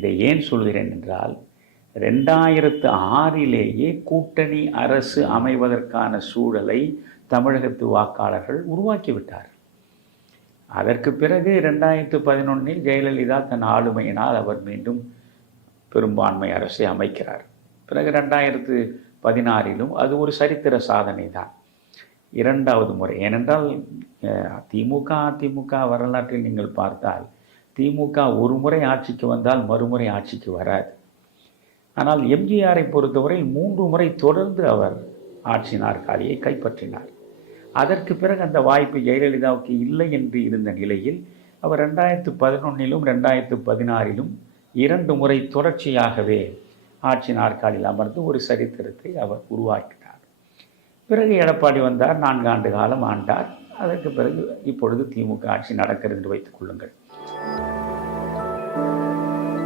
இதை ஏன் சொல்கிறேன் என்றால் 2006 கூட்டணி அரசு அமைவதற்கான சூழலை தமிழகத்து வாக்காளர்கள் உருவாக்கிவிட்டார். அதற்கு பிறகு 2011 ஜெயலலிதா தன் ஆளுமையினால் அவர் மீண்டும் பெரும்பான்மை அரசை அமைக்கிறார். பிறகு 2016 அது ஒரு சரித்திர சாதனை தான். இரண்டாவது முறை, ஏனென்றால் திமுக அதிமுக வரலாற்றில் நீங்கள் பார்த்தால் திமுக ஒரு முறை ஆட்சிக்கு வந்தால் மறுமுறை ஆட்சிக்கு வராது. ஆனால் எம்ஜிஆரை பொறுத்தவரை 3 முறை தொடர்ந்து அவர் ஆட்சி நாற்காலியை கைப்பற்றினார். அதற்கு பிறகு அந்த வாய்ப்பு ஜெயலலிதாவுக்கு இல்லை என்று இருந்த நிலையில் அவர் 2011 2016 2 முறை தொடர்ச்சியாகவே ஆட்சி நாற்காலியில் அமர்ந்து ஒரு சரித்திரத்தை அவர் உருவாக்கினார். பிறகு எடப்பாடி வந்தார், 4 ஆண்டு காலம் ஆண்டார். அதற்கு பிறகு இப்பொழுது திமுக ஆட்சி நடக்கிறது என்று வைத்துக் கொள்ளுங்கள்.